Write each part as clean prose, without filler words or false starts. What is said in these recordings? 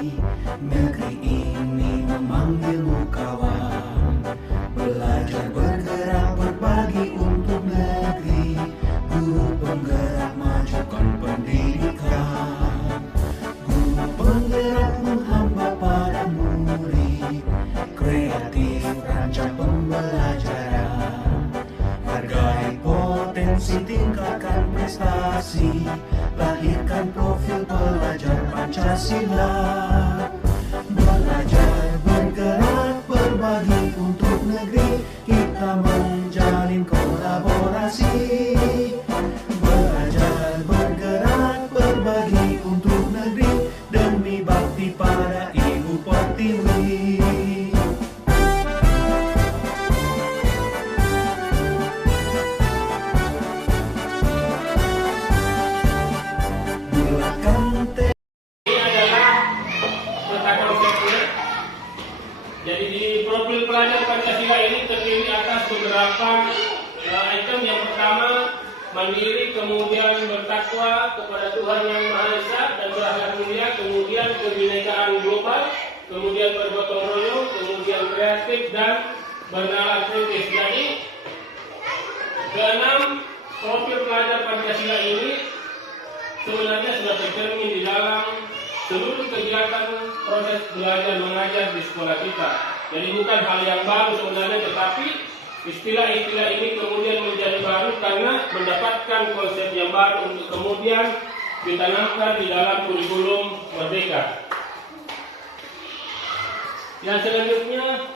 Negeri ini memanggilmu kawan. Belajar bergerak berbagi untuk negeri. Guru penggerak majukan pendidikan. Guru penggerak menghamba pada murid. Kreatif rancang pembelajaran. Hargai potensi, tingkatkan prestasi. Lahirkan profil pelajar Pancasila. Belajar bergerak berbagi untuk negeri. Kita menjalin kolaborasi. Belajar bergerak berbagi untuk negeri. Demi bakti pada Ibu Pertiwi. Jadi di profil pelajar Pancasila ini terdiri atas beberapa item. Yang pertama, mandiri, kemudian bertakwa kepada Tuhan Yang Maha Esa dan berakhlak mulia, kemudian kebinekaan global, kemudian bergotong royong, kemudian kreatif dan bernalar kritis. Jadi keenam profil pelajar Pancasila ini sebenarnya sudah tercermin di dalam seluruh kegiatan proses belajar mengajar di sekolah kita. Jadi bukan hal yang baru sebenarnya, tetapi istilah-istilah ini kemudian menjadi baru karena mendapatkan konsep yang baru untuk kemudian ditanamkan di dalam kurikulum Merdeka. Yang selanjutnya,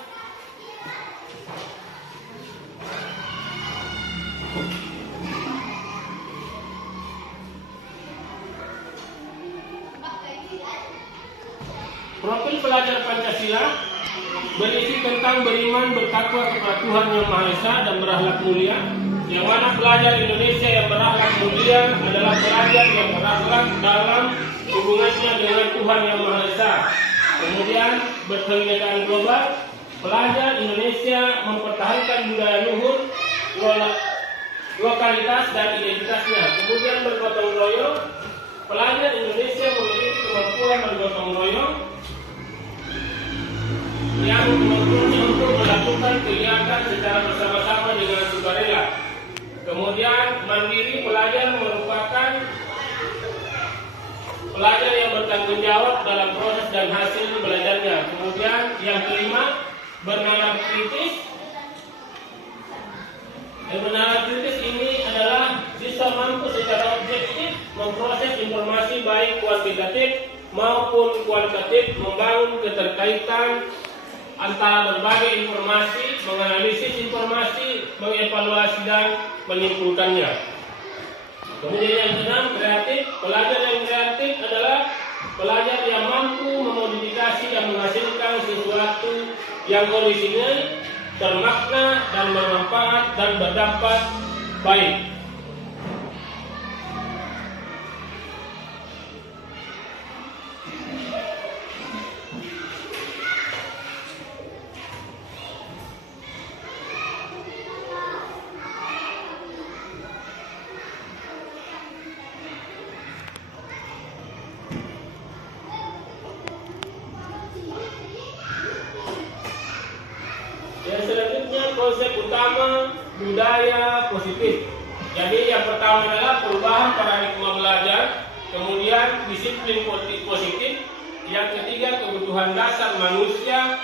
profil pelajar Pancasila berisi tentang beriman, bertakwa kepada Tuhan Yang Maha Esa dan berakhlak mulia. Yang mana pelajar Indonesia yang berakhlak mulia adalah pelajar yang berakhlak dalam hubungannya dengan Tuhan Yang Maha Esa. Kemudian berkebinekaan global, pelajar Indonesia mempertahankan budaya luhur, lokalitas dan identitasnya. Kemudian bergotong royong, pelajar Indonesia memiliki kemampuan bergotong royong yang memampunya untuk melakukan kegiatan secara bersama-sama dengan sukarela. Kemudian mandiri, pelajar merupakan pelajar yang bertanggung jawab dalam proses dan hasil belajarnya. Kemudian yang kelima, bernalar kritis. Bernalar kritis ini adalah bisa mampu secara objektif memproses informasi baik kuantitatif maupun kualitatif, membangun keterkaitan antara berbagai informasi, menganalisis informasi, mengevaluasi dan menyimpulkannya. Kemudian yang keenam, kreatif. Pelajar yang kreatif adalah pelajar yang mampu memodifikasi dan menghasilkan sesuatu yang orisinal, bermakna dan bermanfaat dan berdampak baik. Yang selanjutnya, konsep utama budaya positif. Jadi yang pertama adalah perubahan paradigma belajar, kemudian disiplin positif, yang ketiga kebutuhan dasar manusia,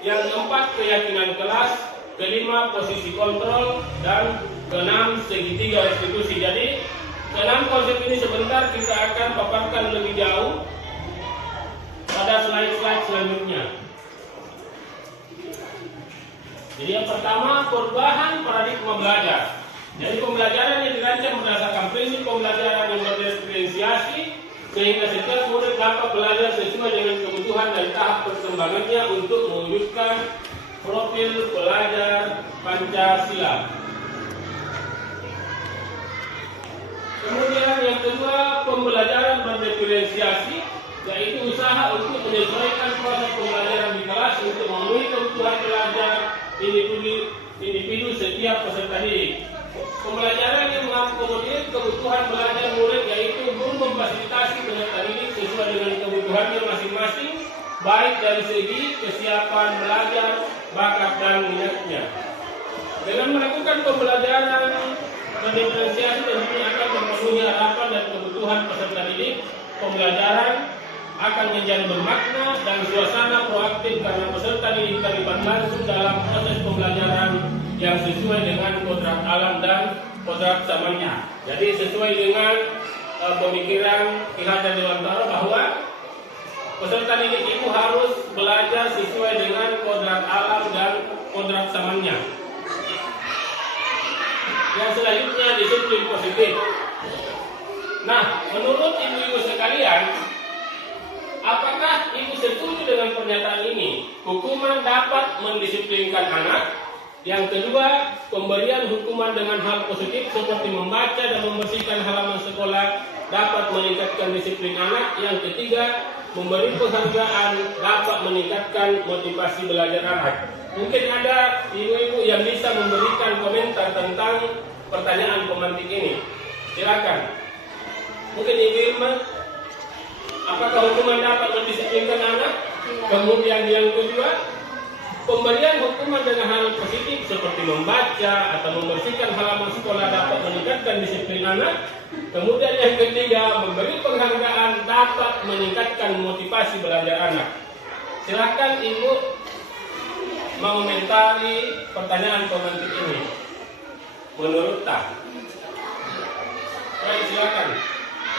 yang keempat keyakinan kelas, kelima posisi kontrol, dan keenam segitiga restitusi. Jadi keenam konsep ini sebentar kita akan paparkan lebih jauh pada slide-slide selanjutnya. Jadi yang pertama, perubahan paradigma belajar. Jadi pembelajaran yang dirancang berdasarkan prinsip pembelajaran yang berdiferensiasi, sehingga setiap murid dapat belajar sesuai dengan kebutuhan dan tahap perkembangannya untuk mewujudkan profil pelajar Pancasila. Kemudian yang kedua, pembelajaran berdiferensiasi, yaitu usaha untuk menyesuaikan proses pembelajaran di kelas untuk memenuhi kebutuhan belajar individu setiap peserta didik. Pembelajaran yang mengakomodir kebutuhan belajar murid, yaitu guru memfasilitasi peserta didik sesuai dengan kebutuhan pribadi masing-masing, baik dari segi kesiapan belajar, bakat, dan minatnya. Dengan melakukan pembelajaran mendiferensiasi tentunya akan memenuhi harapan dan kebutuhan peserta didik. Pembelajaran akan menjadi bermakna dan suasana proaktif karena peserta didik terlibat langsung dalam proses pembelajaran yang sesuai dengan kodrat alam dan kodrat zamannya. Jadi sesuai dengan pemikiran Ki Hajar Dewantara bahwa peserta didik itu harus belajar sesuai dengan kodrat alam dan kodrat zamannya. Yang selanjutnya disiplin positif. Nah, menurut ibu-ibu sekalian, apakah ibu setuju dengan pernyataan ini? Hukuman dapat mendisiplinkan anak. Yang kedua, pemberian hukuman dengan hal positif seperti membaca dan membersihkan halaman sekolah dapat meningkatkan disiplin anak. Yang ketiga, memberi penghargaan dapat meningkatkan motivasi belajar anak. Mungkin ada ibu-ibu yang bisa memberikan komentar tentang pertanyaan pemantik ini. Silakan. Mungkin Ibu Irma, apakah hukuman dapat mendisiplinkan anak? Kemudian yang kedua, pemberian hukuman dengan hal positif seperti membaca atau membersihkan halaman sekolah dapat meningkatkan disiplin anak. Kemudian yang ketiga, memberi penghargaan dapat meningkatkan motivasi belajar anak. Silakan Ibu mengomentari pertanyaan pemantik ini. Menurut Tak. Baik, silakan.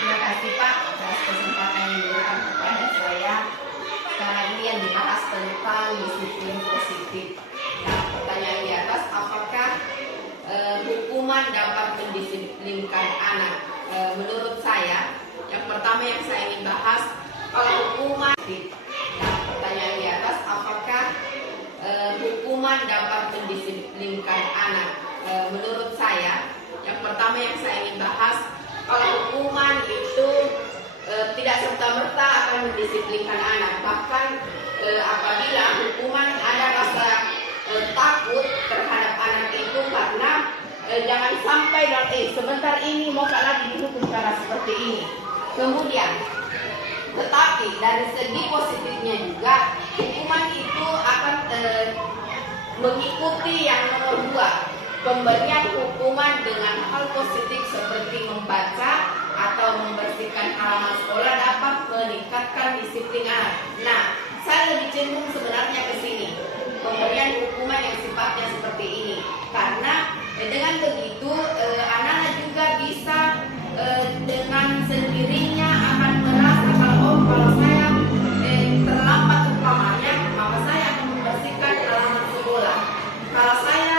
Terima kasih Pak atas kesempatan yang diberikan kepada saya. Sekarang ini yang dibahas tentang disiplin positif. Nah, pertanyaan di atas, apakah hukuman dapat mendisiplinkan anak? Menurut saya, yang pertama yang saya ingin bahas, kalau hukuman. Nah, pertanyaan di atas, apakah hukuman dapat mendisiplinkan anak? Menurut saya, yang pertama yang saya ingin bahas, kalau hukuman itu tidak serta-merta akan mendisiplinkan anak. Bahkan apabila hukuman ada rasa takut terhadap anak itu karena jangan sampai sebentar ini mau lagi dihukum cara seperti ini. Kemudian, tetapi dari segi positifnya juga, hukuman itu akan mengikuti yang nomor 2. Pemberian hukuman dengan hal positif seperti membaca atau membersihkan halaman sekolah dapat meningkatkan disiplin anak. Nah, saya lebih cenderung sebenarnya ke sini, pemberian hukuman yang sifatnya seperti ini, karena dengan begitu anak-anak juga bisa dengan sendirinya akan merasa kalau saya terlambat umpamanya, maka saya akan membersihkan halaman sekolah. Kalau saya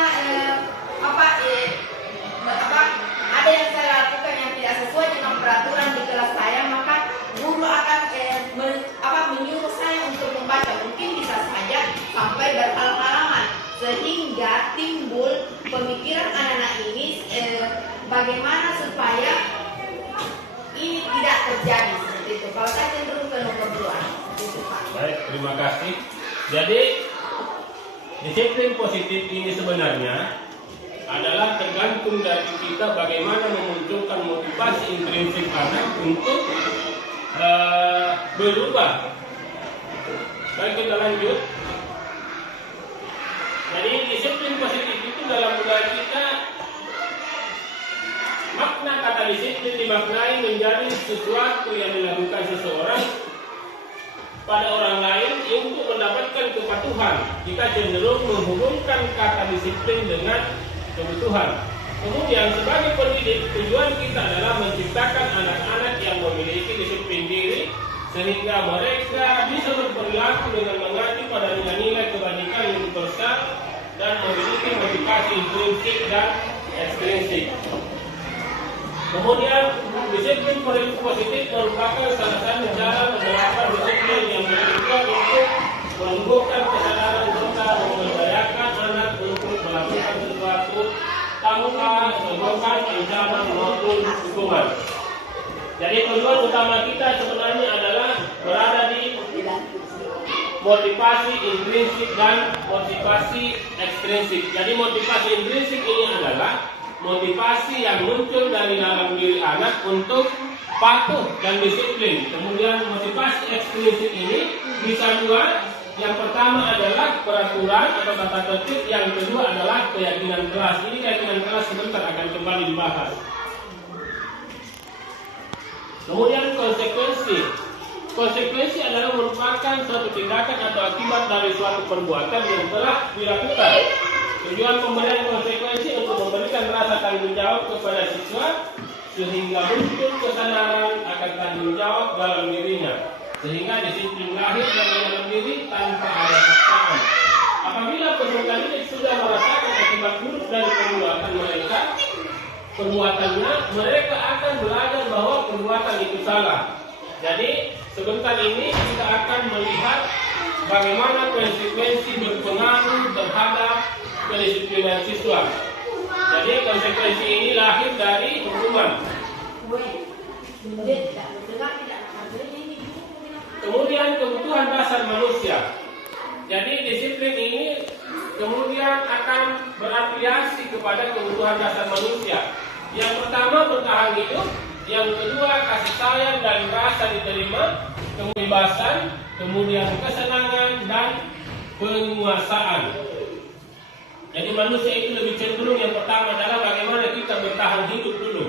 ada yang saya lakukan yang tidak sesuai dengan peraturan di kelas saya, maka guru akan menyuruh saya untuk membaca. Mungkin bisa saja sampai berhalaman, sehingga timbul pemikiran anak-anak ini bagaimana supaya ini tidak terjadi seperti itu. Kalau saya cenderung ke nomor 2. Baik, terima kasih. Jadi disiplin positif ini sebenarnya adalah tergantung dari kita bagaimana memunculkan motivasi intrinsik anak untuk berubah. Baik, kita lanjut. Jadi disiplin positif itu dalam budaya kita, makna kata disiplin dimaknai menjadi sesuatu yang dilakukan seseorang pada orang lain untuk mendapatkan kepatuhan. Kita cenderung menghubungkan kata disiplin dengan kebutuhan. Kemudian sebagai pendidik, tujuan kita adalah menciptakan anak-anak yang memiliki disiplin diri sehingga mereka bisa berperilaku dengan mengacu pada nilai-nilai kebajikan universal dan memiliki motivasi intrinsik dan ekstrinsik. Kemudian disiplin positif merupakan salah satu cara menerapkan disiplin yang bertujuan untuk menumbuhkan kesadaran serta memberdayakan anak untuk melakukan sesuatu tanpa menemukan ancaman maupun hukuman. Jadi tujuan utama kita sebenarnya adalah berada di motivasi intrinsik dan motivasi ekstrinsik. Jadi motivasi intrinsik ini adalah motivasi yang muncul dari dalam diri anak untuk patuh dan disiplin. Kemudian motivasi eksplisit ini bisa dua. Yang pertama adalah peraturan atau tata tertib, yang kedua adalah keyakinan kelas. Ini keyakinan kelas sebentar akan kembali dibahas. Kemudian konsekuensi. Konsekuensi adalah merupakan suatu tindakan atau akibat dari suatu perbuatan yang telah dilakukan. Tujuan pemberian konsekuensi untuk memberikan rasa tanggung jawab kepada siswa sehingga muncul kesadaran akan tanggung jawab dalam dirinya, sehingga disiplin lahir dari dalam diri tanpa ada paksaan. Apabila peserta didik sudah merasakan akibat buruk dari perbuatannya, mereka akan belajar bahwa perbuatan itu salah. Jadi sebentar ini kita akan melihat bagaimana konsekuensi berpengaruh terhadap kedisiplinan siswa. Jadi konsekuensi ini lahir dari hukuman. Kemudian kebutuhan dasar manusia. Jadi disiplin ini kemudian akan berafiliasi kepada kebutuhan dasar manusia. Yang pertama bertahan hidup, yang kedua kasih sayang dan rasa diterima, kebebasan, kemudian kesenangan dan penguasaan. Jadi manusia itu lebih cenderung yang pertama adalah bagaimana kita bertahan hidup dulu.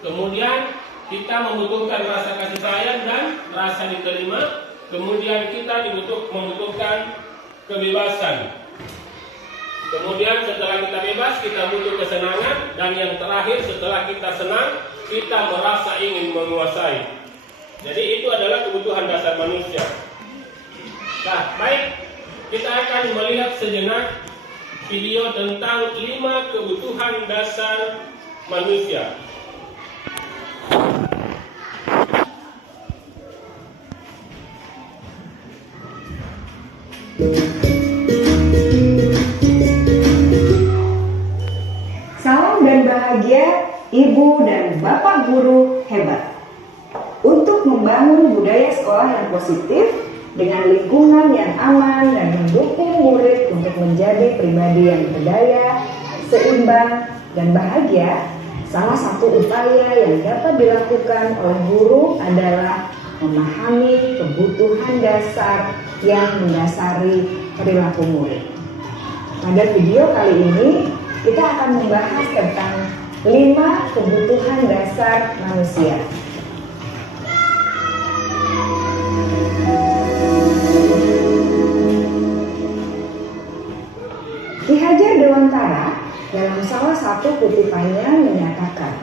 Kemudian kita membutuhkan rasa kasih sayang dan rasa diterima. Kemudian kita membutuhkan kebebasan. Kemudian setelah kita bebas, kita butuh kesenangan. Dan yang terakhir, setelah kita senang, kita merasa ingin menguasai. Jadi itu adalah kebutuhan dasar manusia. Nah, baik, kita akan melihat sejenak video tentang 5 kebutuhan dasar manusia. Salam dan bahagia Ibu dan Bapak guru hebat. Untuk membangun budaya sekolah yang positif dengan lingkungan yang aman dan mendukung murid untuk menjadi pribadi yang berdaya, seimbang, dan bahagia, salah satu upaya yang dapat dilakukan oleh guru adalah memahami kebutuhan dasar yang mendasari perilaku murid. Pada video kali ini, kita akan membahas tentang 5 kebutuhan dasar manusia. Ki Hajar Dewantara dalam salah satu kutipannya menyatakan,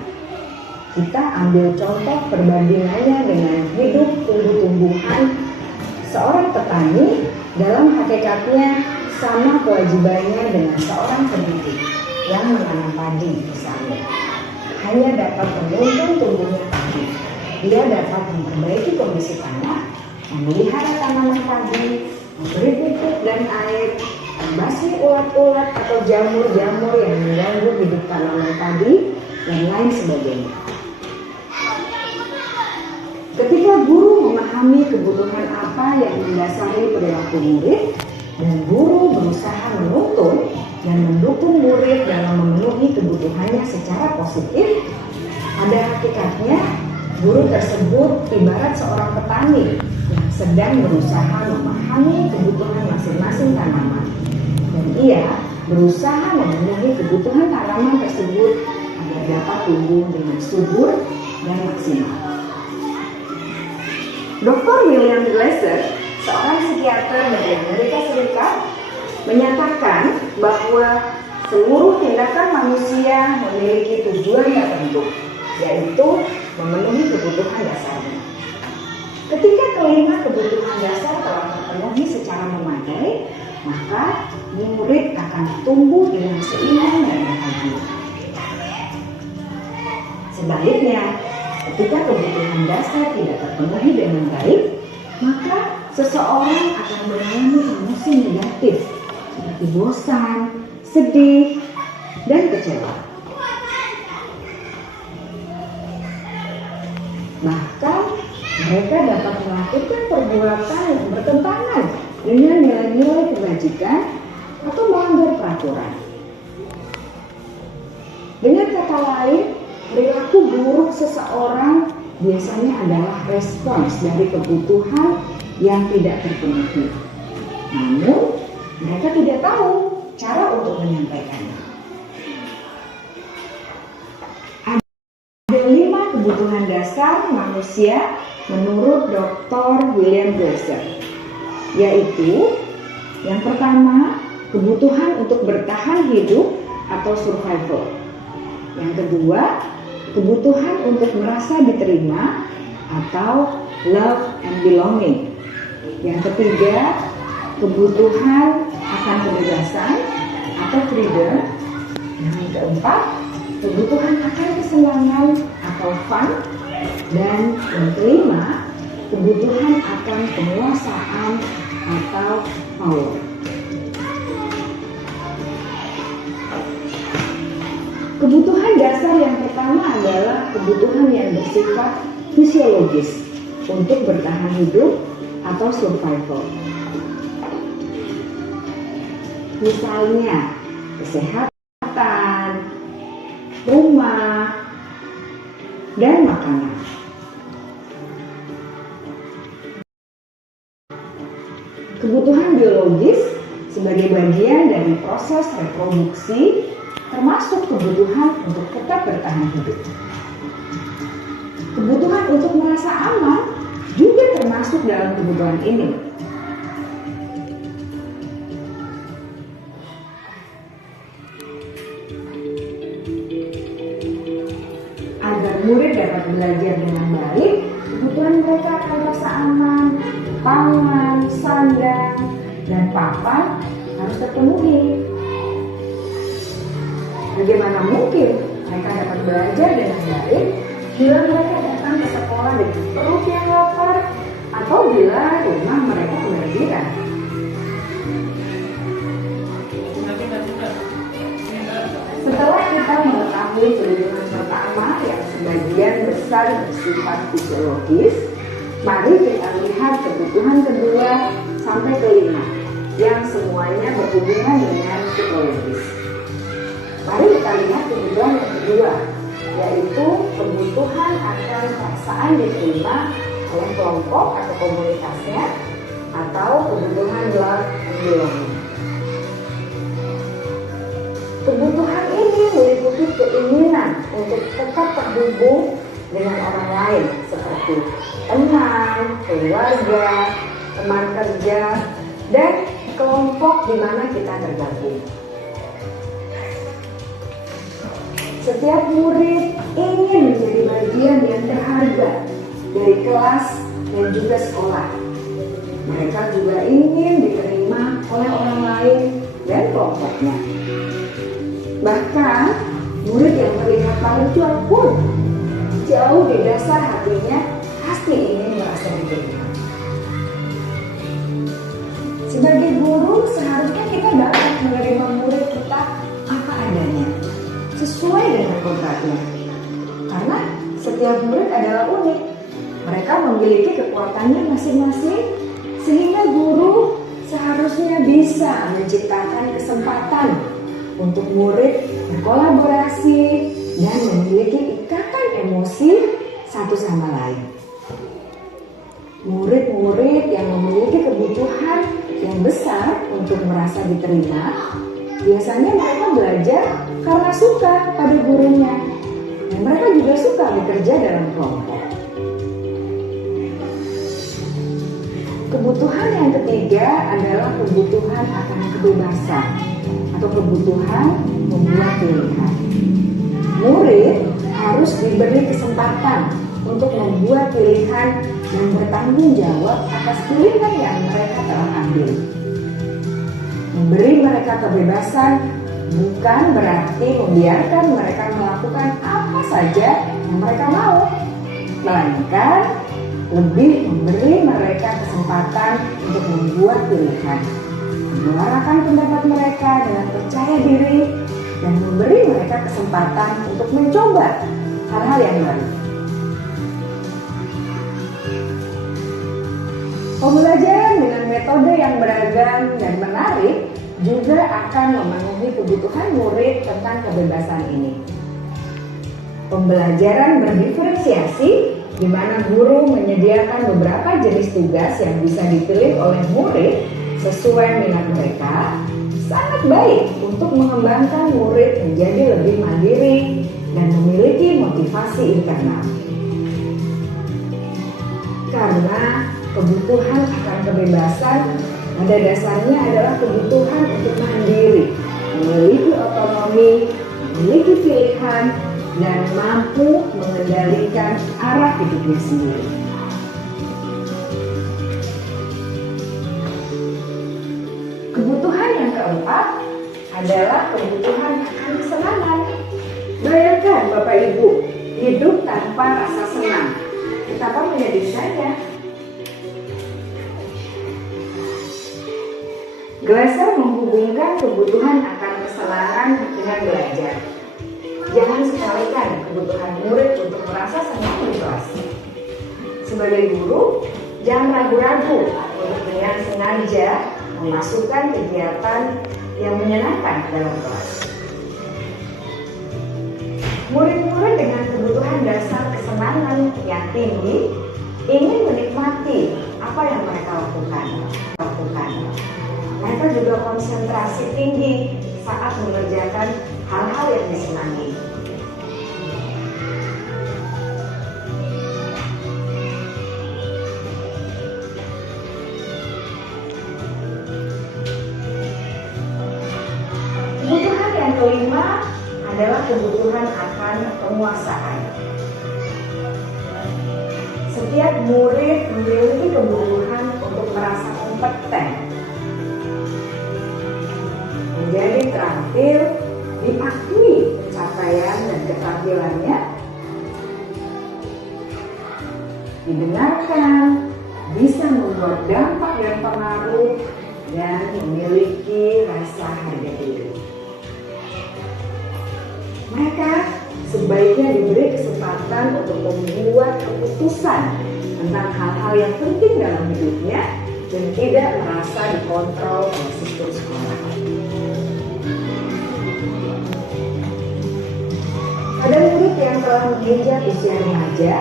kita ambil contoh perbandingannya dengan hidup tumbuh-tumbuhan. Seorang petani dalam hakikatnya sama kewajibannya dengan seorang pendidik yang menanam padi misalnya. Hanya dapat menuntun tumbuhnya padi. Dia dapat memperbaiki kondisi tanah, memelihara tanaman padi, memberi pupuk dan air, membasmi ulat-ulat atau jamur-jamur yang mengganggu hidup tanaman padi, dan lain sebagainya. Ketika guru memahami kebutuhan apa yang mendasari perilaku murid, dan guru berusaha menuntun dan mendukung murid dalam memenuhi kebutuhannya secara positif, pada hakikatnya guru tersebut ibarat seorang petani yang sedang berusaha memahami kebutuhan masing-masing tanaman, dan ia berusaha memenuhi kebutuhan tanaman tersebut agar dapat tumbuh dengan subur dan maksimal. Dr. William Glasser, seorang psikiater dari Amerika Serikat, menyatakan bahwa seluruh tindakan manusia memiliki tujuan tertentu, yaitu memenuhi kebutuhan dasarnya. Ketika kelima kebutuhan dasar telah terpenuhi secara memadai, maka murid akan tumbuh dengan seimbang dan bahagia. Sebaliknya, ketika kebutuhan dasar tidak terpenuhi dengan baik, maka seseorang akan mengalami emosi negatif seperti bosan, sedih, dan kecewa. Bahkan mereka dapat melakukan perbuatan yang bertentangan dengan nilai-nilai kebajikan atau melanggar peraturan. Dengan kata lain, perilaku buruk seseorang biasanya adalah respons dari kebutuhan yang tidak terpenuhi. Namun, mereka tidak tahu cara untuk menyampaikannya. Ada 5 kebutuhan dasar manusia menurut Dr. William Glasser, yaitu yang pertama, kebutuhan untuk bertahan hidup atau survival. Yang kedua, kebutuhan untuk merasa diterima atau love and belonging. Yang ketiga, kebutuhan akan kebebasan atau freedom. Yang keempat, kebutuhan akan kesenangan atau fun. Dan yang kelima, kebutuhan akan penguasaan atau power. Kebutuhan dasar yang pertama adalah kebutuhan yang bersifat fisiologis untuk bertahan hidup atau survival. Misalnya, kesehatan, rumah, dan makanan. Kebutuhan biologis sebagai bagian dari proses reproduksi termasuk kebutuhan untuk tetap bertahan hidup. Kebutuhan untuk merasa aman juga termasuk dalam kebutuhan ini. Agar murid dapat belajar dengan baik, kebutuhan mereka akan rasa aman, pangan, sandang, dan papan harus terpenuhi. Bagaimana mungkin mereka dapat belajar dengan baik bila mereka datang ke sekolah dengan perut yang lapar atau bila rumah mereka kebanjiran? Setelah kita mengetahui kebutuhan pertama yang sebagian besar bersifat fisiologis, mari kita lihat kebutuhan kedua sampai kelima yang semuanya berhubungan dengan psikologis. Mari kita lihat kebutuhan yang kedua, yaitu kebutuhan akan perasaan diterima oleh kelompok atau komunitasnya, atau kebutuhan love and belonging. Kebutuhan ini meliputi keinginan untuk tetap terhubung dengan orang lain seperti teman, keluarga, teman kerja, dan kelompok di mana kita tergabung. Setiap murid ingin menjadi bagian yang berharga dari kelas dan juga sekolah. Mereka juga ingin diterima oleh orang lain dan kelompoknya. Bahkan, murid yang terlihat paling cuek pun jauh di dasar hatinya pasti ingin merasa diterima. Sebagai guru, seharusnya kita dapat menerima murid kita apa adanya, sesuai dengan kodratnya. Karena setiap murid adalah unik. Mereka memiliki kekuatannya masing-masing, sehingga guru seharusnya bisa menciptakan kesempatan untuk murid berkolaborasi dan memiliki ikatan emosi satu sama lain. Murid-murid yang memiliki kebutuhan yang besar untuk merasa diterima, biasanya mereka belajar karena suka pada gurunya, dan mereka juga suka bekerja dalam kelompok. Kebutuhan yang ketiga adalah kebutuhan akan kebebasan atau kebutuhan membuat pilihan. Murid harus diberi kesempatan untuk membuat pilihan dan bertanggung jawab atas pilihan yang mereka telah ambil. Memberi mereka kebebasan bukan berarti membiarkan mereka melakukan apa saja yang mereka mau, melainkan lebih memberi mereka kesempatan untuk membuat pilihan, menyuarakan pendapat mereka dengan percaya diri, dan memberi mereka kesempatan untuk mencoba hal-hal yang baru. Pembelajaran dengan metode yang beragam dan menarik juga akan memenuhi kebutuhan murid tentang kebebasan ini. Pembelajaran berdiferensiasi di mana guru menyediakan beberapa jenis tugas yang bisa dipilih oleh murid sesuai minat mereka, sangat baik untuk mengembangkan murid menjadi lebih mandiri dan memiliki motivasi internal. Karena kebutuhan akan kebebasan pada dasarnya adalah kebutuhan untuk mandiri, memiliki otonomi, memiliki pilihan, dan mampu mengendalikan arah hidupnya sendiri. Kebutuhan yang keempat adalah kebutuhan akan kesenangan. Bayangkan Bapak Ibu, hidup tanpa rasa senang. Betapa menyedihkannya. Glasser menghubungkan kebutuhan akan kesenangan dengan belajar. Jangan sekalikan kebutuhan murid untuk merasa senang di kelas. Sebagai guru, jangan ragu-ragu untuk dengan sengaja memasukkan kegiatan yang menyenangkan dalam kelas. Murid-murid dengan kebutuhan dasar kesenangan yang tinggi ingin menikmati apa yang mereka lakukan. Mereka juga konsentrasi tinggi saat mengerjakan hal-hal yang disenangi. Kebutuhan yang kelima adalah kebutuhan akan penguasaan. Setiap murid memiliki kebutuhan untuk merasa kompeten, menjadi terampil, diakui pencapaian dan keterampilannya, didengarkan, bisa membuat dampak dan pengaruh, dan memiliki rasa harga diri. Mereka sebaiknya diberi kesempatan untuk membuat keputusan tentang hal-hal yang penting dalam hidupnya dan tidak merasa dikontrol oleh sistem sekolah. Pada murid yang telah menginjak usia remaja,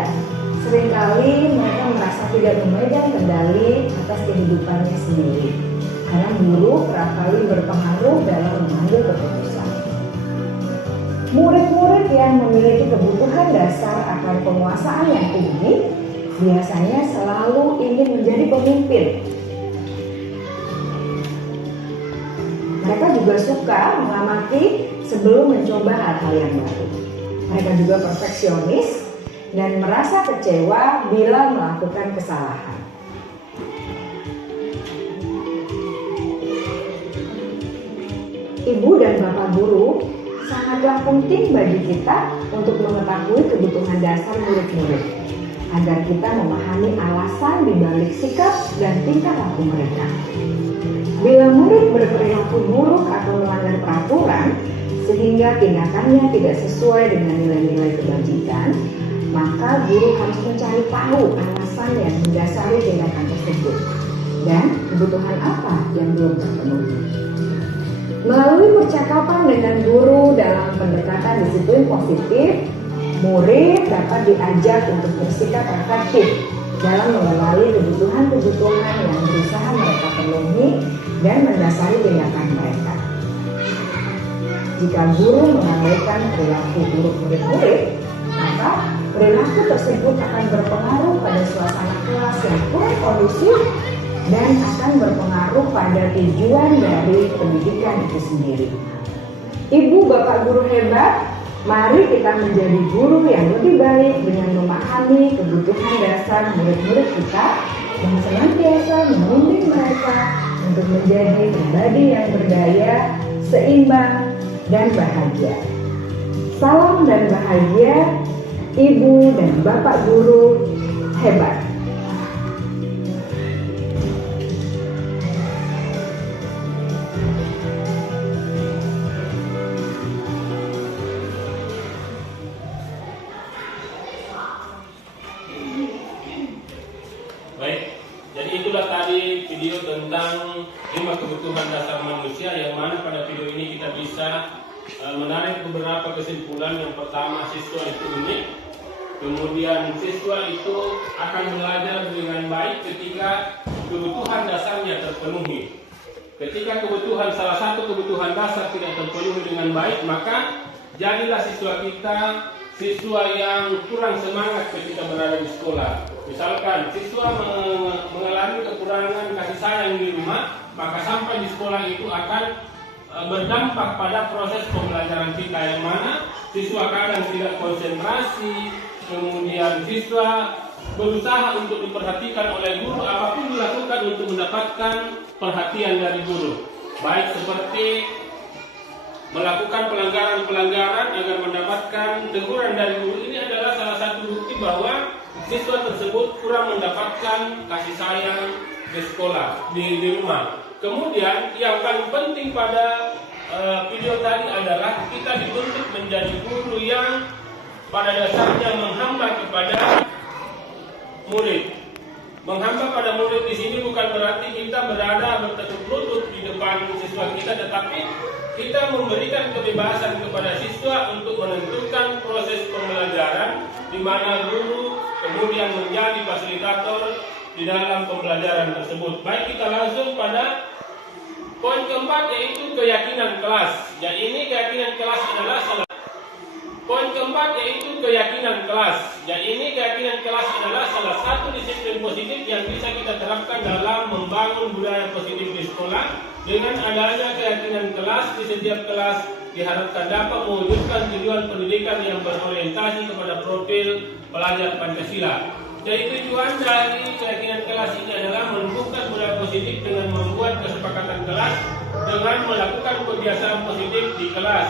seringkali mereka merasa tidak memegang kendali atas kehidupannya sendiri, karena guru kerap kali berpengaruh dalam mengambil keputusan. Murid-murid yang memiliki kebutuhan dasar akan penguasaan yang tinggi biasanya selalu ingin menjadi pemimpin. Mereka juga suka mengamati sebelum mencoba hal-hal yang baru. Mereka juga perfeksionis dan merasa kecewa bila melakukan kesalahan. Ibu dan Bapak guru sangatlah penting bagi kita untuk mengetahui kebutuhan dasar murid-murid agar kita memahami alasan dibalik sikap dan tingkah laku mereka. Bila murid berperilaku buruk atau melanggar peraturan sehingga tindakannya tidak sesuai dengan nilai-nilai kebajikan, maka guru harus mencari tahu alasan yang mendasari tindakan tersebut dan kebutuhan apa yang belum terpenuhi. Melalui percakapan dengan guru dalam pendekatan disiplin positif, murid dapat diajak untuk bersikap efektif dalam mengenali kebutuhan-kebutuhan yang berusaha mereka penuhi dan mendasari tindakan mereka. Jika guru mengabaikan perilaku buruk murid-murid, maka perilaku tersebut akan berpengaruh pada suasana kelas yang kurang kondusif dan akan berpengaruh pada tujuan dari pendidikan itu sendiri. Ibu bapak guru hebat, mari kita menjadi guru yang lebih baik dengan memahami kebutuhan dasar murid-murid kita dan senantiasa membimbing mereka untuk menjadi pribadi yang berdaya, seimbang, dan bahagia. Salam dan bahagia, Ibu dan Bapak guru hebat. Baik, jadi itulah tadi video tentang 5 kebutuhan dasar manusia, yang mana pada video ini kita bisa menarik beberapa kesimpulan. Yang pertama, siswa itu unik. Kemudian siswa itu akan belajar dengan baik ketika kebutuhan dasarnya terpenuhi. Ketika salah satu kebutuhan dasar tidak terpenuhi dengan baik, maka jadilah siswa kita siswa yang kurang semangat ketika berada di sekolah. Misalkan siswa mengalami kekurangan kasih sayang di rumah, maka sampai di sekolah itu akan berdampak pada proses pembelajaran kita, yang mana siswa kadang tidak konsentrasi, kemudian siswa berusaha untuk diperhatikan oleh guru, apapun dilakukan untuk mendapatkan perhatian dari guru, baik seperti melakukan pelanggaran-pelanggaran agar mendapatkan teguran dari guru. Ini adalah salah satu bukti bahwa siswa tersebut kurang mendapatkan kasih sayang di sekolah, di rumah. Kemudian yang paling penting pada video tadi adalah kita dituntut menjadi guru yang pada dasarnya menghamba kepada murid. Menghamba pada murid di sini bukan berarti kita berada bertekuk lutut di depan siswa kita, tetapi kita memberikan kebebasan kepada siswa untuk menentukan proses pembelajaran, di mana guru kemudian menjadi fasilitator di dalam pembelajaran tersebut. Baik, kita langsung pada poin keempat, yaitu keyakinan kelas. Jadi ini keyakinan kelas adalah salah satu disiplin positif yang bisa kita terapkan dalam membangun budaya positif di sekolah. Dengan adanya keyakinan kelas di setiap kelas diharapkan dapat mewujudkan tujuan pendidikan yang berorientasi kepada profil pelajar Pancasila. Jadi tujuan dari keyakinan kelas ini adalah menumbuhkan budaya positif dengan membuat kesepakatan kelas dengan melakukan kebiasaan positif di kelas.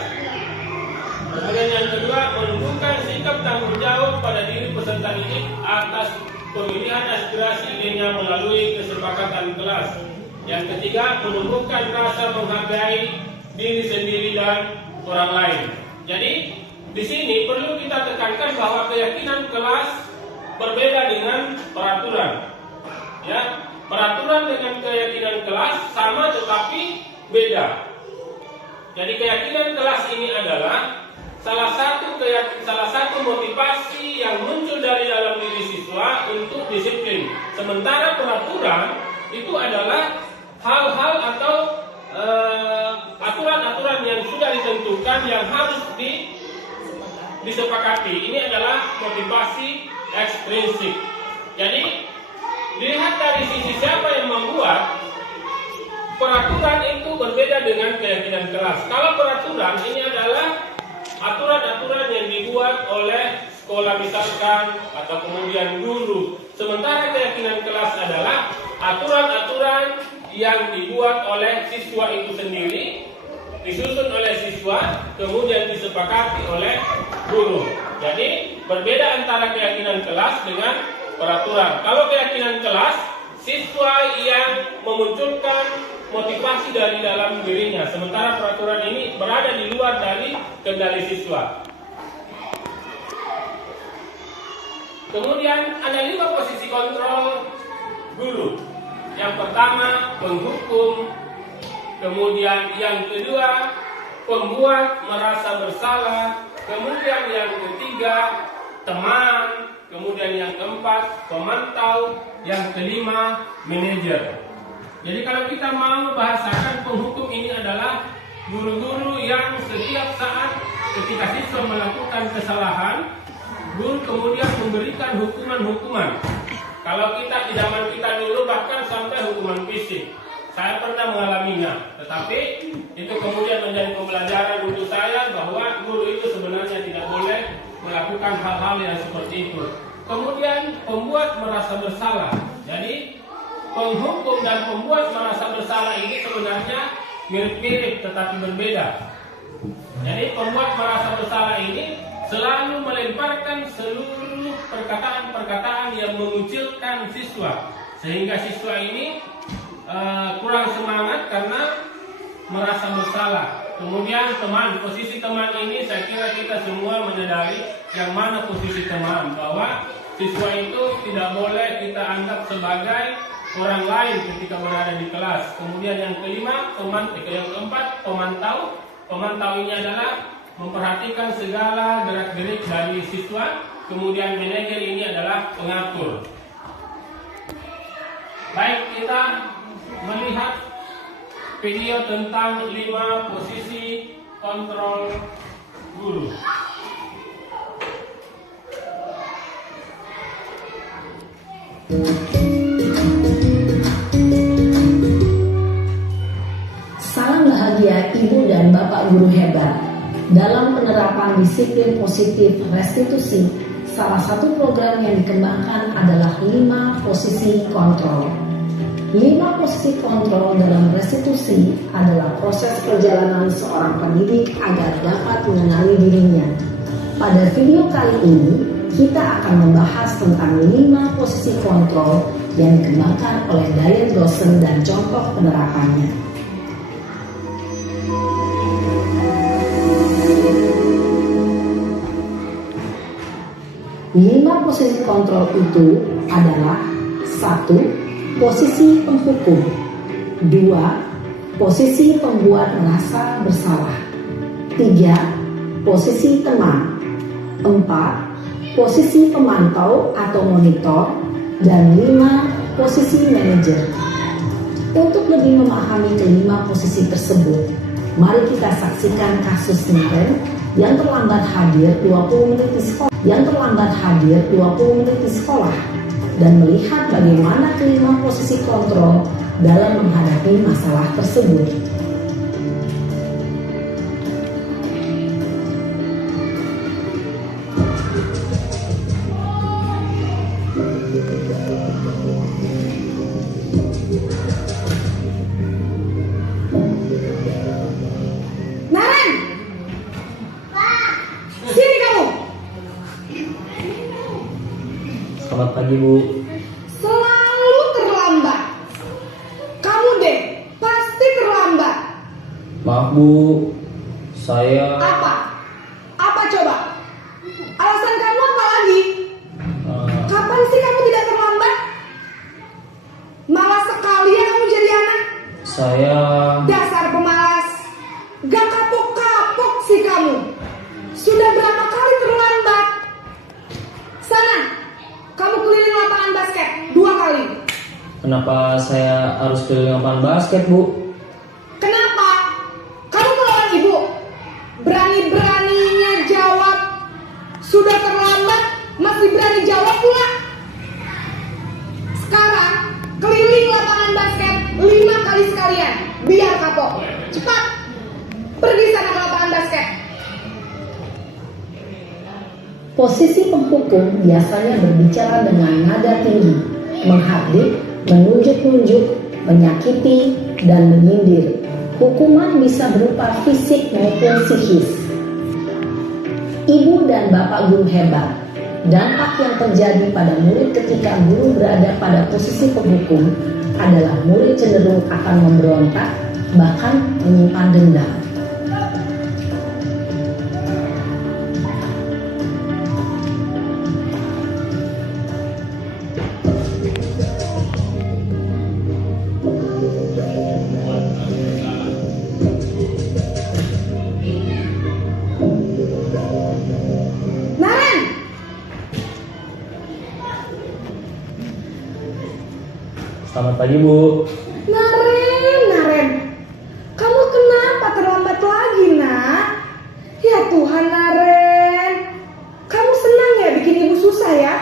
Kemudian yang kedua, menumbuhkan sikap tanggung jawab pada diri peserta didik atas pemilihan aspirasi idenya melalui kesepakatan kelas. Yang ketiga, menumbuhkan rasa menghargai diri sendiri dan orang lain. Jadi di sini perlu kita tekankan bahwa keyakinan kelas berbeda dengan peraturan. Ya, peraturan dengan keyakinan kelas sama tetapi beda. Jadi keyakinan kelas ini adalah salah satu motivasi yang muncul dari dalam diri siswa untuk disiplin. Sementara peraturan itu adalah hal-hal atau aturan-aturan yang sudah ditentukan yang harus disepakati. Ini adalah motivasi ekstrinsik. Jadi dilihat dari sisi siapa yang membuat peraturan itu berbeda dengan keyakinan kelas. Kalau peraturan ini adalah aturan-aturan yang dibuat oleh sekolah misalkan atau kemudian guru. Sementara keyakinan kelas adalah aturan-aturan yang dibuat oleh siswa itu sendiri, disusun oleh siswa, kemudian disepakati oleh guru. Jadi berbeda antara keyakinan kelas dengan peraturan. Kalau keyakinan kelas, siswa yang memunculkan motivasi dari dalam dirinya, sementara peraturan ini berada di luar dari kendali siswa. Kemudian ada 5 posisi kontrol guru. Yang pertama, penghukum. Kemudian yang kedua, pembuat merasa bersalah. Kemudian yang ketiga, teman. Kemudian yang keempat, pemantau. Yang kelima, manajer. Jadi kalau kita mau bahasakan penghukum ini adalah guru-guru yang setiap saat ketika siswa melakukan kesalahan, guru kemudian memberikan hukuman-hukuman. Kalau kita di zaman kita dulu bahkan sampai hukuman fisik. Saya pernah mengalaminya, tetapi itu kemudian menjadi pembelajaran untuk saya bahwa guru itu sebenarnya tidak boleh melakukan hal-hal yang seperti itu. Kemudian pembuat merasa bersalah. Jadi penghukum dan pembuat merasa bersalah ini sebenarnya mirip-mirip tetapi berbeda. Jadi pembuat merasa bersalah ini selalu melemparkan seluruh perkataan-perkataan yang mengucilkan siswa, sehingga siswa ini kurang semangat karena merasa bersalah. Kemudian teman, posisi teman ini saya kira kita semua menyadari yang mana posisi teman, bahwa siswa itu tidak boleh kita anggap sebagai orang lain ketika berada di kelas. Kemudian yang kelima, yang keempat, pemantau. Pemantau ini adalah memperhatikan segala gerak-gerik dari siswa. kemudian manajer ini adalah pengatur. Baik, kita melihat video tentang 5 posisi kontrol guru. Salam bahagia Ibu dan Bapak guru hebat. Dalam penerapan disiplin positif restitusi, salah satu program yang dikembangkan adalah 5 posisi kontrol. 5 posisi kontrol dalam restitusi adalah proses perjalanan seorang pendidik agar dapat mengenali dirinya. Pada video kali ini, kita akan membahas tentang 5 posisi kontrol yang dikembangkan oleh Diane Dawson dan contoh penerapannya. Lima posisi kontrol itu adalah 1. Posisi penghukum. 2. Posisi pembuat merasa bersalah. 3. Posisi teman. 4. Posisi pemantau atau monitor. Dan 5. Posisi manajer. Untuk lebih memahami kelima posisi tersebut, mari kita saksikan kasus Naren yang terlambat hadir 20 menit di sekolah dan melihat bagaimana kelima posisi kontrol dalam menghadapi masalah tersebut. Naren! Sini kamu! Selamat pagi, Bu. Selalu terlambat. Kamu deh, pasti terlambat. Maaf, Bu. Saya Apa? Apa coba? Alasan kamu apa lagi? Kapan sih kamu tidak terlambat? Malas sekali ya kamu jadi anak. saya Dasar pemalas. Gak kapok-kapok sih kamu. Sudah berapa kali terlambat? Sana, kamu keliling lapangan basket 2 kali. Kenapa saya harus keliling lapangan basket, Bu? Kenapa? Kamu melawan ibu. Berani-beraninya jawab. Sudah terlambat, masih berani jawab pula. Sekarang, keliling lapangan basket 5 kali sekalian. Biar kapok. Cepat. Pergi sana ke lapangan basket. Posisi penghukum biasanya berbicara dengan nada tinggi, menghardik, menunjuk-nunjuk, menyakiti, dan menyindir. Hukuman bisa berupa fisik maupun psikis. Ibu dan Bapak guru hebat, dampak yang terjadi pada murid ketika guru berada pada posisi penghukum adalah murid cenderung akan memberontak, bahkan menyimpan dendam. Naren, Selamat pagi, Bu. Naren, kamu kenapa terlambat lagi, nak? Ya Tuhan, Naren, kamu senang ya bikin ibu susah ya?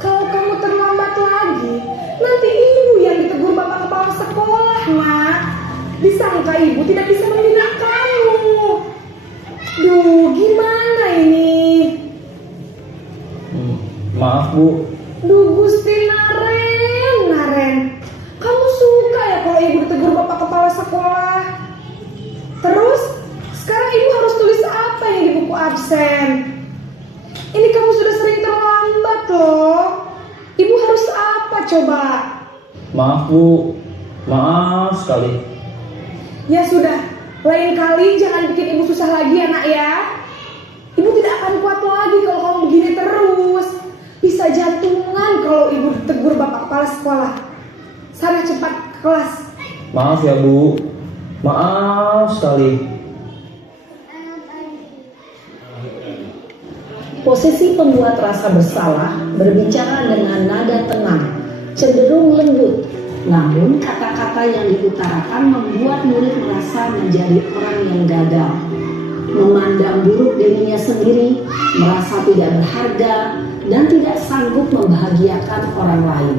Kalau kamu terlambat lagi, nanti ibu yang ditegur bapak kepala sekolah, nak. Disangka ibu tidak bisa membina kamu. Duh, gimana ini? Maaf, Bu. Duh, Gusti Naren, kamu suka ya kalau ibu ditegur bapak kepala sekolah? Terus, sekarang ibu harus tulis apa yang di buku absen? Ini kamu sudah sering terlambat loh. Ibu harus apa coba? Maaf, Bu. Maaf sekali. Ya sudah, lain kali jangan bikin ibu susah lagi ya nak ya. Ibu tidak akan kuat lagi kalau kamu begini terus. Bisa jantungan kalau ibu ditegur bapak kepala sekolah. Sana cepat ke kelas. Maaf ya, Bu. Maaf sekali. Posisi pembuat rasa bersalah berbicara dengan nada tenang, cenderung lembut. Namun kata-kata yang diutarakan membuat murid merasa menjadi orang yang gagal, memandang buruk dirinya sendiri, merasa tidak berharga, dan tidak sanggup membahagiakan orang lain.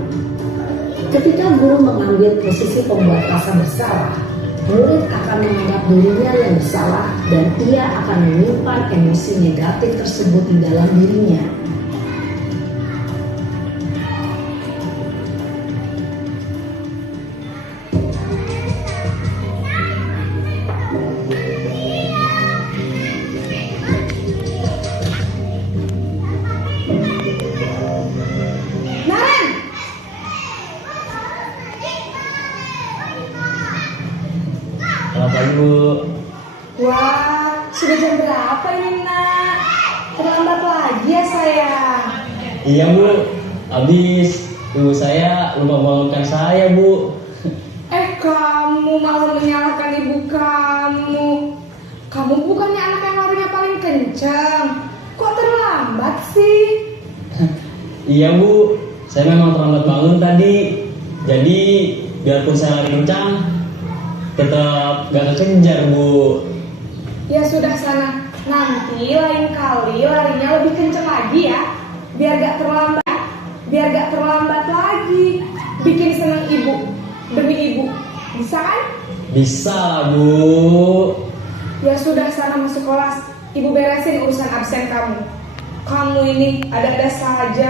Ketika guru mengambil posisi pembuat rasa bersalah, murid akan menganggap dirinya yang bersalah dan ia akan menyimpan emosi negatif tersebut di dalam dirinya. Selamat pagi, Bu. Wah, sudah jam berapa ini, Nak? Terlambat lagi ya, sayang? Iya, Bu. Habis ibu saya lupa bangunkan saya, Bu. Kamu malah menyalahkan ibu kamu. Kamu bukannya anak yang larinya paling kencang. Kok terlambat sih? Iya, Bu. Saya memang terlambat bangun tadi. Jadi, biarpun saya lari kencang, tetap gak kekejar, Bu. Ya sudah sana. Nanti lain kali larinya lebih kencang lagi ya. Biar gak terlambat lagi. Bikin senang ibu. Demi ibu. Bisa kan? Bisa, Bu. Ya sudah sana masuk kelas. Ibu beresin urusan absen kamu. Kamu ini ada-ada saja.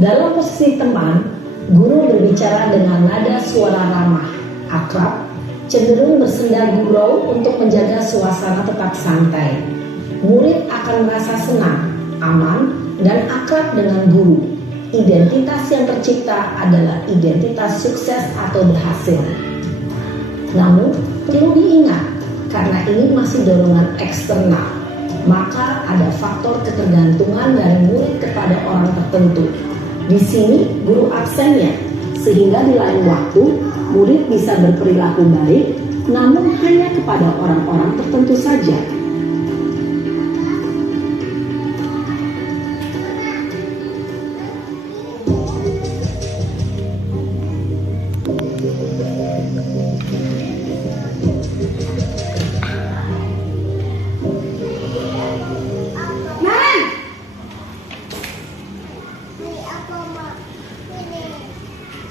Dalam posisi teman, guru berbicara dengan nada suara ramah, akrab, cenderung bersenda gurau untuk menjaga suasana tetap santai. Murid akan merasa senang, aman, dan akrab dengan guru. Identitas yang tercipta adalah identitas sukses atau berhasil. Namun, perlu diingat, karena ini masih dorongan eksternal, maka ada faktor ketergantungan dari murid kepada orang tertentu. Di sini guru absennya, sehingga di lain waktu murid bisa berperilaku baik, namun hanya kepada orang-orang tertentu saja.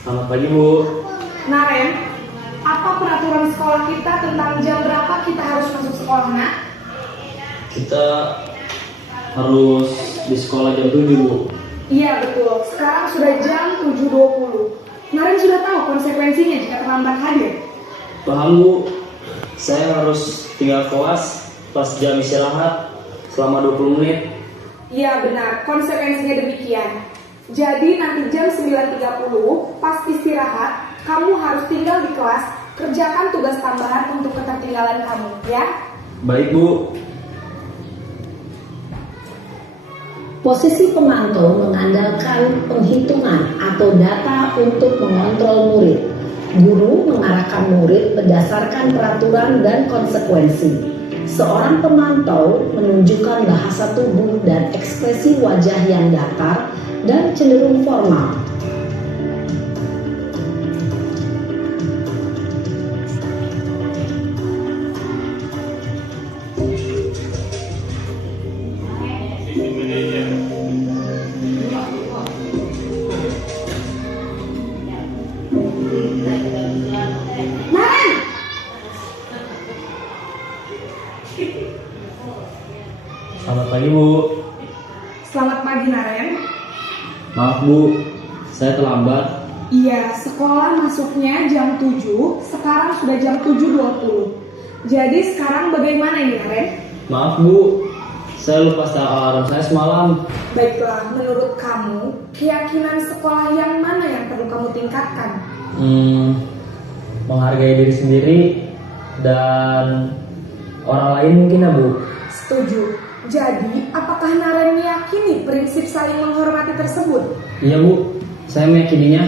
Selamat pagi, Bu. Naren, apa peraturan sekolah kita tentang jam berapa kita harus masuk sekolah, Nak? Kita harus di sekolah jam 7, Bu. Iya betul, sekarang sudah jam 7.20. Naren sudah tahu konsekuensinya jika terlambat hadir. Paham, Bu. Saya harus tinggal kelas pas jam istirahat selama 20 menit. Iya benar, konsekuensinya demikian. Jadi nanti jam 9.30 pas istirahat, kamu harus tinggal di kelas, kerjakan tugas tambahan untuk ketertinggalan kamu, ya? Baik, Bu. Posisi pemantau mengandalkan penghitungan atau data untuk mengontrol murid. Guru mengarahkan murid berdasarkan peraturan dan konsekuensi. Seorang pemantau menunjukkan bahasa tubuh dan ekspresi wajah yang datar dan cenderung formal. Selamat pagi, Bu. Selamat pagi, Naren. Maaf, Bu. Saya terlambat. Iya, sekolah masuknya jam 7, sekarang sudah jam 7.20. Jadi sekarang bagaimana ini, Naren? Maaf, Bu. Saya lupa setel alarm saya semalam. Baiklah, menurut kamu, keyakinan sekolah yang mana yang perlu kamu tingkatkan? Menghargai diri sendiri dan orang lain mungkin, ya, Bu. Setuju. Jadi, apakah Naren meyakini prinsip saling menghormati tersebut? Iya, Bu. Saya meyakininya.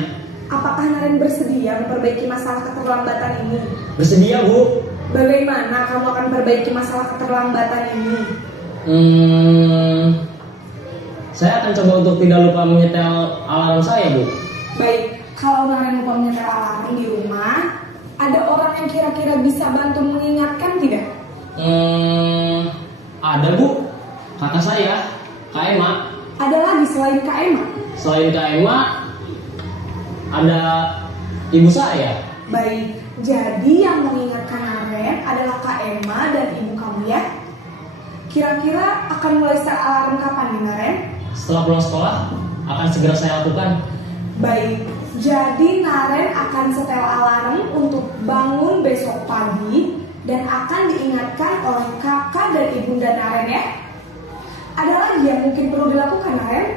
Apakah Naren bersedia memperbaiki masalah keterlambatan ini? Bersedia, Bu. Bagaimana kamu akan perbaiki masalah keterlambatan ini? Saya akan coba untuk tidak lupa menyetel alarm saya, Bu. Baik, kalau Naren lupa menyetel alarm di rumah, ada orang yang kira-kira bisa bantu mengingatkan tidak? Ada, Bu. Kakak saya, Kak Emma. Ada lagi selain Kak Emma? Selain Kak Emma, ada ibu saya. Baik, jadi yang mengingatkan Naren adalah Kak Emma dan ibu kamu ya? Kira-kira akan mulai set alarm kapan nih Naren? Setelah pulang sekolah, akan segera saya lakukan. Baik, jadi Naren akan setel alarm untuk bangun besok pagi dan akan diingatkan oleh kakak dan ibunda Naren ya. Ada lagi yang mungkin perlu dilakukan Naren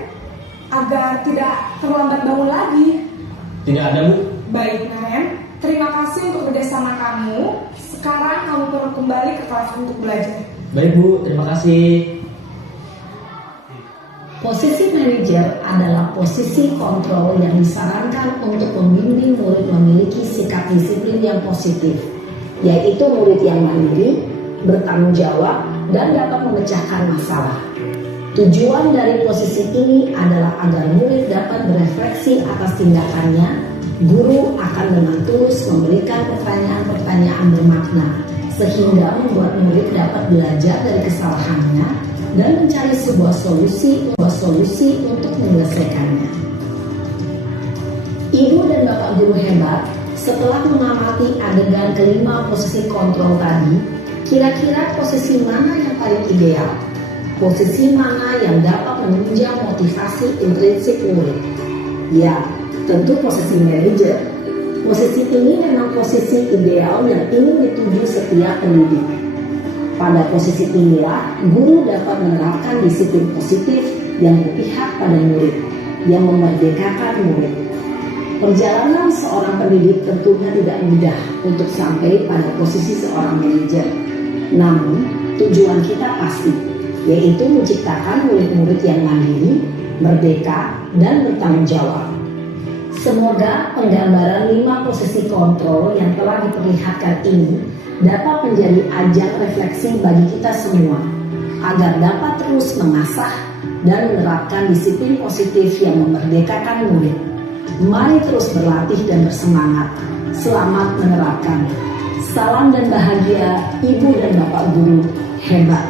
agar tidak terlambat bangun lagi? Tidak ada, Bu. Baik Naren, terima kasih untuk kerjasama kamu. Sekarang kamu perlu kembali ke kelas untuk belajar. Baik, Bu. Terima kasih. Posisi manajer adalah posisi kontrol yang disarankan untuk membimbing murid memiliki sikap disiplin yang positif, yaitu murid yang mandiri, bertanggung jawab, dan dapat memecahkan masalah. Tujuan dari posisi ini adalah agar murid dapat berefleksi atas tindakannya. Guru akan dengan tulus memberikan pertanyaan-pertanyaan bermakna, sehingga membuat murid dapat belajar dari kesalahannya dan mencari sebuah solusi untuk menyelesaikannya. Ibu dan Bapak guru hebat, setelah mengamati adegan kelima posisi kontrol tadi, kira-kira posisi mana yang paling ideal? Posisi mana yang dapat menunjang motivasi intrinsik murid? Ya, tentu posisi manajer. Posisi ini memang posisi ideal yang ingin dituju setiap pendidik. Pada posisi inilah, guru dapat menerapkan disiplin positif yang berpihak pada murid, yang memerdekakan murid. Perjalanan seorang pendidik tentunya tidak mudah untuk sampai pada posisi seorang manajer. Namun, tujuan kita pasti, yaitu menciptakan murid-murid yang mandiri, merdeka, dan bertanggung jawab. Semoga penggambaran 5 posisi kontrol yang telah diperlihatkan ini dapat menjadi ajang refleksi bagi kita semua, agar dapat terus mengasah dan menerapkan disiplin positif yang memerdekakan murid. Mari terus berlatih dan bersemangat. Selamat menerapkan. Salam dan bahagia Ibu dan Bapak guru hebat.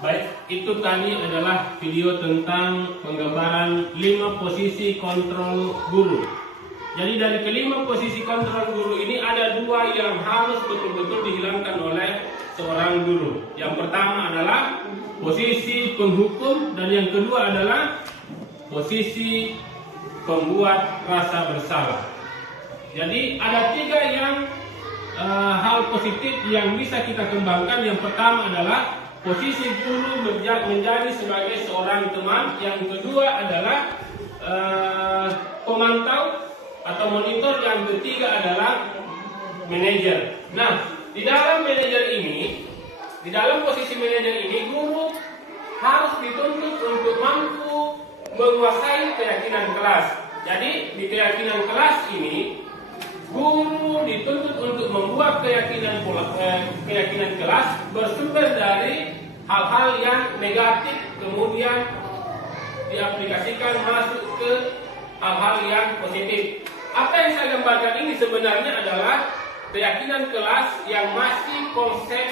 Baik, itu tadi adalah video tentang penggambaran 5 posisi kontrol guru. Jadi dari kelima posisi kontrol guru ini ada 2 yang harus betul-betul dihilangkan oleh seorang guru. Yang pertama adalah posisi penghukum dan yang kedua adalah posisi pembuat rasa bersalah. Jadi ada 3 yang hal positif yang bisa kita kembangkan. Yang pertama adalah posisi guru menjadi sebagai seorang teman. Yang kedua adalah pemantau atau monitor. Yang ketiga adalah manajer. Nah, di dalam manajer ini, di dalam posisi manajer ini, guru harus dituntut untuk mampu menguasai keyakinan kelas. Jadi di keyakinan kelas ini, guru dituntut untuk membuat keyakinan kelas bersumber dari hal-hal yang negatif, kemudian diaplikasikan masuk ke hal-hal yang positif. Apa yang saya gambarkan ini sebenarnya adalah keyakinan kelas yang masih konsep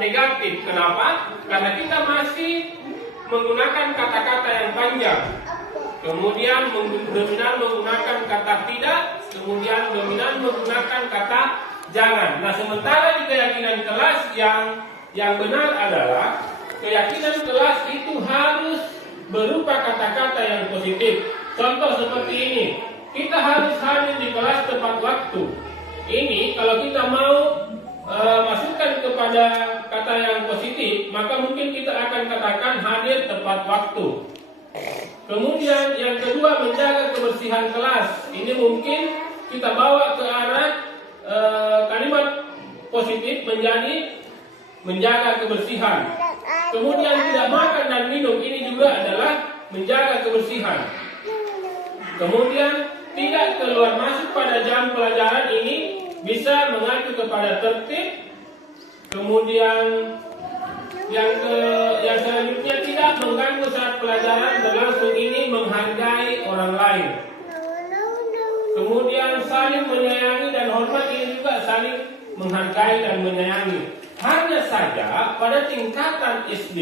negatif. Kenapa? Karena kita masih menggunakan kata-kata yang panjang. Kemudian dominan menggunakan kata tidak, kemudian dominan menggunakan kata jangan. Nah, sementara di keyakinan kelas yang benar adalah keyakinan kelas itu harus berupa kata-kata yang positif. Contoh seperti ini, kita harus hadir di kelas tepat waktu. Ini kalau kita mau masukkan kepada kata yang positif, maka mungkin kita akan katakan hadir tepat waktu. Kemudian yang kedua, menjaga kebersihan kelas. Ini mungkin kita bawa ke arah kalimat positif menjadi menjaga kebersihan. Kemudian tidak makan dan minum, ini juga adalah menjaga kebersihan. Kemudian tidak keluar masuk pada jam pelajaran, ini bisa mengacu kepada tertib. Kemudian yang selanjutnya tidak mengganggu saat pelajaran berlangsung, ini menghargai orang lain. Kemudian saling menyayangi dan hormat, ini juga saling menghargai dan menyayangi. Hanya saja pada tingkatan SD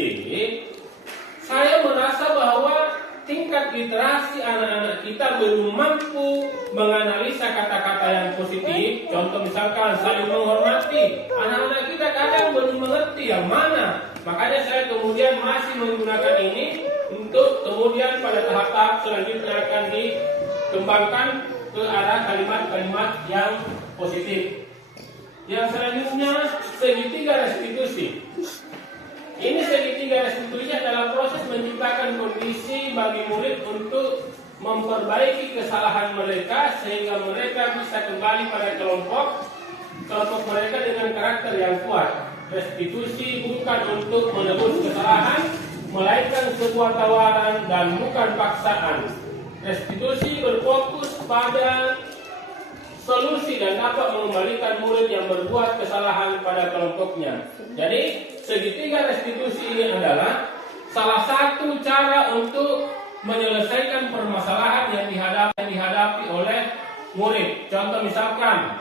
saya merasa bahwa tingkat literasi anak-anak kita belum mampu menganalisa kata-kata yang positif. Contoh misalkan saling menghormati, anak-anak kita kadang belum mengerti yang mana. Makanya saya kemudian masih menggunakan ini untuk kemudian pada tahap-tahap selanjutnya akan dikembangkan ke arah kalimat-kalimat yang positif. Yang selanjutnya segitiga restitusi. Ini segitiga restitusi adalah proses menciptakan kondisi bagi murid untuk memperbaiki kesalahan mereka sehingga mereka bisa kembali pada kelompok mereka dengan karakter yang kuat. Restitusi bukan untuk menebus kesalahan, melainkan sebuah tawaran dan bukan paksaan. Restitusi berfokus pada solusi dan dapat mengembalikan murid yang berbuat kesalahan pada kelompoknya. Jadi segitiga restitusi ini adalah salah satu cara untuk menyelesaikan permasalahan yang dihadapi oleh murid. Contoh misalkan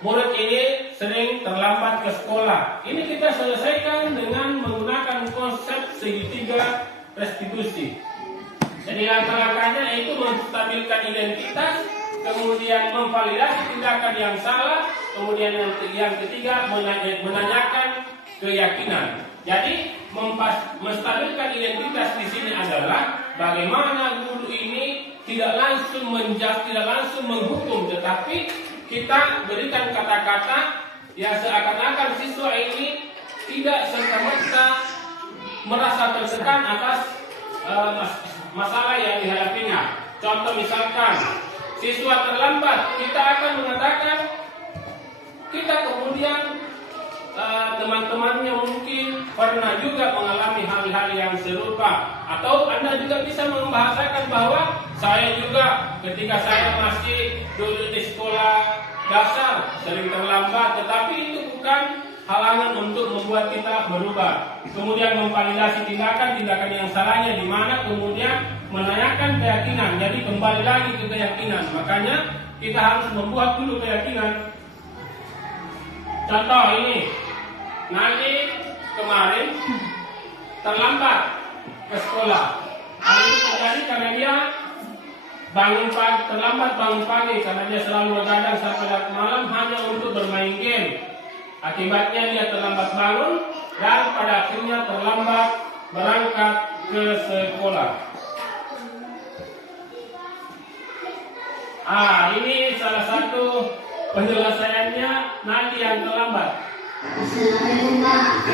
murid ini sering terlambat ke sekolah. Ini kita selesaikan dengan menggunakan konsep segitiga restitusi. Jadi langkah-langkahnya itu menstabilkan identitas, kemudian memvalidasi tindakan yang salah, kemudian yang ketiga menanyakan keyakinan. Jadi menstabilkan identitas di sini adalah bagaimana guru ini tidak langsung menjudge, tidak langsung menghukum, tetapi kita berikan kata-kata yang seakan-akan siswa ini tidak serta-merta merasa tertekan atas masalah yang dihadapinya. Contoh misalkan siswa terlambat, kita akan mengatakan, kita kemudian teman-temannya mungkin pernah juga mengalami hal-hal yang serupa. Atau Anda juga bisa membahasakan bahwa saya juga ketika saya masih dulu di sekolah dasar sering terlambat, tetapi itu bukan halangan untuk membuat kita berubah. Kemudian memvalidasi tindakan yang salahnya di mana, kemudian menanyakan keyakinan. Jadi kembali lagi ke keyakinan. Makanya kita harus membuat dulu keyakinan. Contoh ini, Nadi kemarin terlambat ke sekolah. Hal ini terjadi karena dia terlambat bangun pagi karena dia selalu begadang sampai larut malam hanya untuk bermain game. Akibatnya dia terlambat bangun dan pada akhirnya terlambat berangkat ke sekolah. Ini salah satu penyelesaiannya Nadi yang terlambat. Assalamualaikum Pak.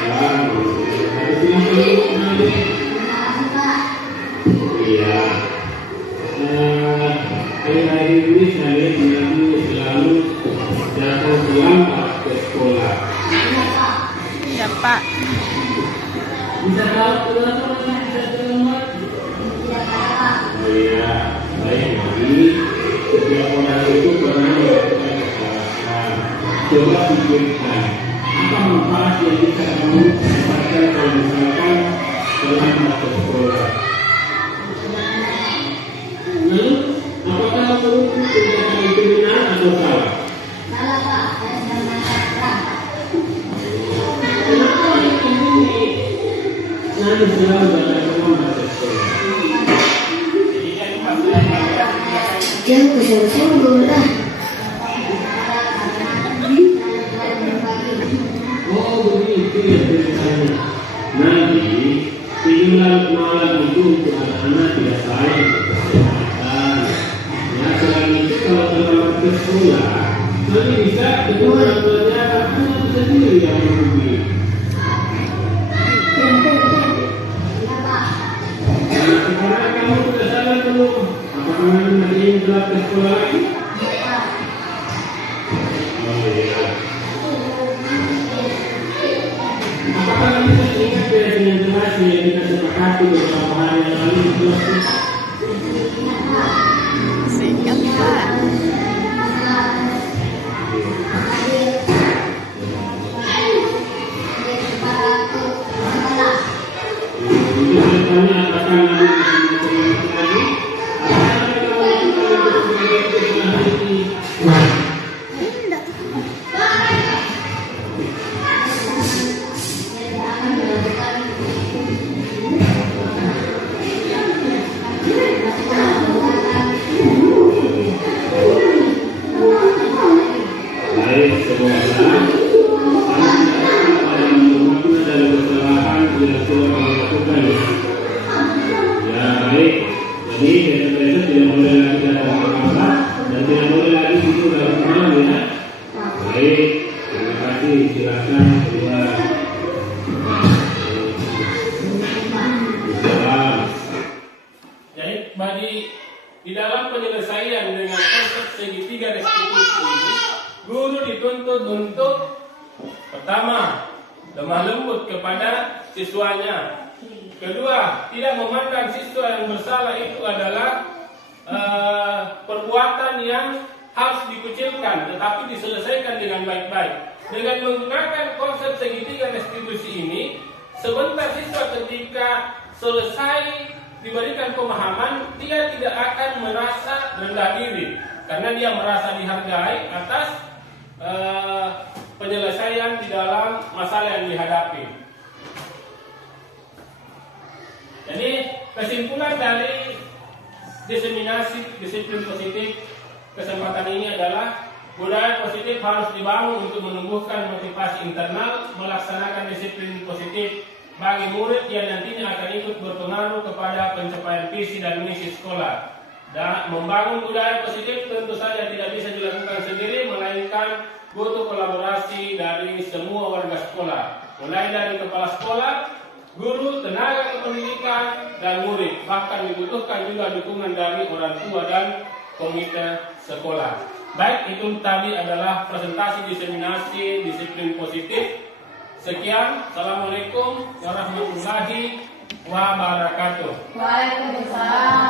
Iya. Hari-hari ini saya selalu datang terlambat ke sekolah. Iya Pak. Bisa tahu kenapa bisa terlambat? Iya, baik. Jadi setiap orang itu pernah melakukan kesalahan. Coba pikirkan apa manfaat yang bisa kamu dapatkan kalau misalkan terlambat ke sekolah. Lalu, apakah kamu tindakan itu benar atau salah? Salah Pak, saya sedang salah. Kenapa ini nanti selalu datang terlambat ke sekolah? Jam kesel belum dah. Oh begitu ya ceritanya. Nanti tiduran malam itu untuk anak-anak tidak salah untuk kesehatan. Ya selain itu kalau terlambat ke sekolah, nanti bisa dengan orang tuanya anak sendiri yang merugi. Nah sekarang kamu sudah sadar belum? Apakah kamu masih ingin ke sekolah lagi? Oh iya. sudah kita sepakati beberapa hari yang lalu itu. Singkat Pak. Untuk bertanya apakah Nabi Muhammad lagi? Baik, semoga dari kesalahan yang sudah kami lakukan. Ya baik, jadi besok tidak boleh lagi ada apa dan tidak boleh lagi itu dalam malam ya. Baik, terima kasih. Silakan keluar. Jadi bagi di dalam penyelesaian dengan konsep segitiga restitusi ini, guru dituntut untuk pertama, lemah lembut kepada siswanya. Kedua, tidak memandang siswa yang bersalah itu adalah perbuatan yang harus dikucilkan, tetapi diselesaikan dengan baik-baik. Dengan menggunakan konsep segitiga restitusi ini, sebentar siswa ketika selesai diberikan pemahaman, dia tidak akan merasa rendah diri, karena dia merasa dihargai atas penyelesaian di dalam masalah yang dihadapi. Jadi kesimpulan dari diseminasi disiplin positif kesempatan ini adalah budaya positif harus dibangun untuk menumbuhkan motivasi internal melaksanakan disiplin positif bagi murid yang nantinya akan ikut berpengaruh kepada pencapaian visi dan misi sekolah. Dan membangun budaya positif tentu saja tidak bisa dilakukan sendiri, melainkan butuh kolaborasi dari semua warga sekolah, mulai dari kepala sekolah, guru, tenaga kependidikan, dan murid. Bahkan dibutuhkan juga dukungan dari orang tua dan komite sekolah. Baik, itu tadi adalah presentasi diseminasi disiplin positif. Sekian, Assalamualaikum warahmatullahi wabarakatuh. Waalaikumsalam